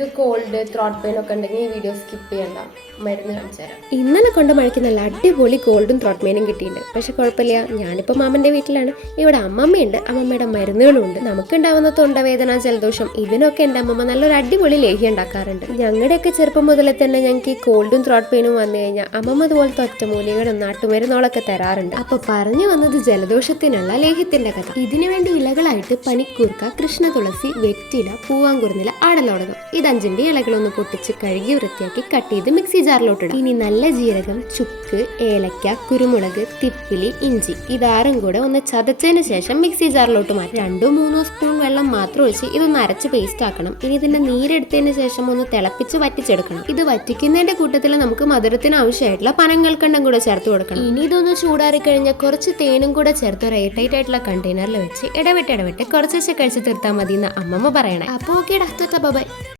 നിങ്ങൾക്ക് called throat pain ഒക്കെ ഉണ്ടെങ്കിൽ ഈ വീഡിയോ സ്കിപ്പ് ചെയ്യണ്ട, മരുന്ന് കാണിച്ചു തരാം. ഇന്നലെ കൊണ്ട് മഴയ്ക്ക് നല്ല അടിപൊളി കോൾഡും ത്രോട്ട് പെയിനും കിട്ടിയിട്ടുണ്ട്. പക്ഷെ കുഴപ്പമില്ല, ഞാനിപ്പോൾ മാമൻ്റെ വീട്ടിലാണ്. ഇവിടെ അമ്മമ്മയുണ്ട്, അമ്മമ്മയുടെ മരുന്നുകളും ഉണ്ട്. നമുക്കുണ്ടാവുന്ന തൊണ്ടവേദന, ജലദോഷം ഇതിനൊക്കെ എൻ്റെ അമ്മമ്മ നല്ലൊരു അടിപൊളി ലേഹ്യം ഉണ്ടാക്കാറുണ്ട്. ഞങ്ങളുടെയൊക്കെ ചെറുപ്പം മുതലേ തന്നെ ഞങ്ങൾക്ക് ഈ കോൾഡും ത്രോട്ട് പെയിനും വന്നു കഴിഞ്ഞാൽ അമ്മമ്മ അതുപോലത്തെ ഒറ്റമൂലികളും നാട്ടുമരുന്നുകളൊക്കെ തരാറുണ്ട്. അപ്പോൾ പറഞ്ഞു വന്നത് ജലദോഷത്തിനുള്ള ലേഹ്യത്തിൻ്റെ കഥ. ഇതിനു വേണ്ടി ഇലകളായിട്ട് പനിക്കൂർക്ക, കൃഷ്ണ തുളസി, വെറ്റില, പൂവാങ്കുറുന്നില, ആടലോടകം ഇത് 5 ഇലകളൊന്ന് പൊട്ടിച്ച് കഴുകി വൃത്തിയാക്കി കട്ട് ചെയ്ത് മിക്സി ജാറിലോട്ടിടും. ഇനി നല്ല ജീരകം, ചുക്ക്, ഏലക്ക, കുരുമുളക്, തിപ്പിലി, ഇഞ്ചി ഇതാറും കൂടെ ഒന്ന് ചതച്ചതിന് ശേഷം മിക്സി ജാറിലോട്ട് മാറ്റി 2-3 സ്പൂൺ വെള്ളം മാത്രം ഒഴിച്ച് ഇതൊന്ന് അരച്ച് പേസ്റ്റ് ആക്കണം. ഇനി ഇതിന്റെ നീരെടുത്തതിന് ശേഷം ഒന്ന് തിളപ്പിച്ച് വറ്റിച്ചെടുക്കണം. ഇത് വറ്റിക്കുന്നതിന്റെ കൂട്ടത്തിൽ നമുക്ക് മധുരത്തിന് ആവശ്യമായിട്ടുള്ള പനങ്ങൽക്കണ്ടം കൂടെ ചേർത്ത് കൊടുക്കണം. ഇനി ഇതൊന്ന് ചൂടാറി കഴിഞ്ഞാൽ കുറച്ച് തേനും കൂടെ ചേർത്ത് ഒരു എയർടൈറ്റ് ആയിട്ടുള്ള കണ്ടെയ്നറിൽ വെച്ച് ഇടവിട്ട് കുറച്ച് കഴിച്ച് തീർത്താൽ മതി എന്ന് അമ്മമ്മ പറയണേ. അപ്പോൾ ഓക്കെ, ബൈ.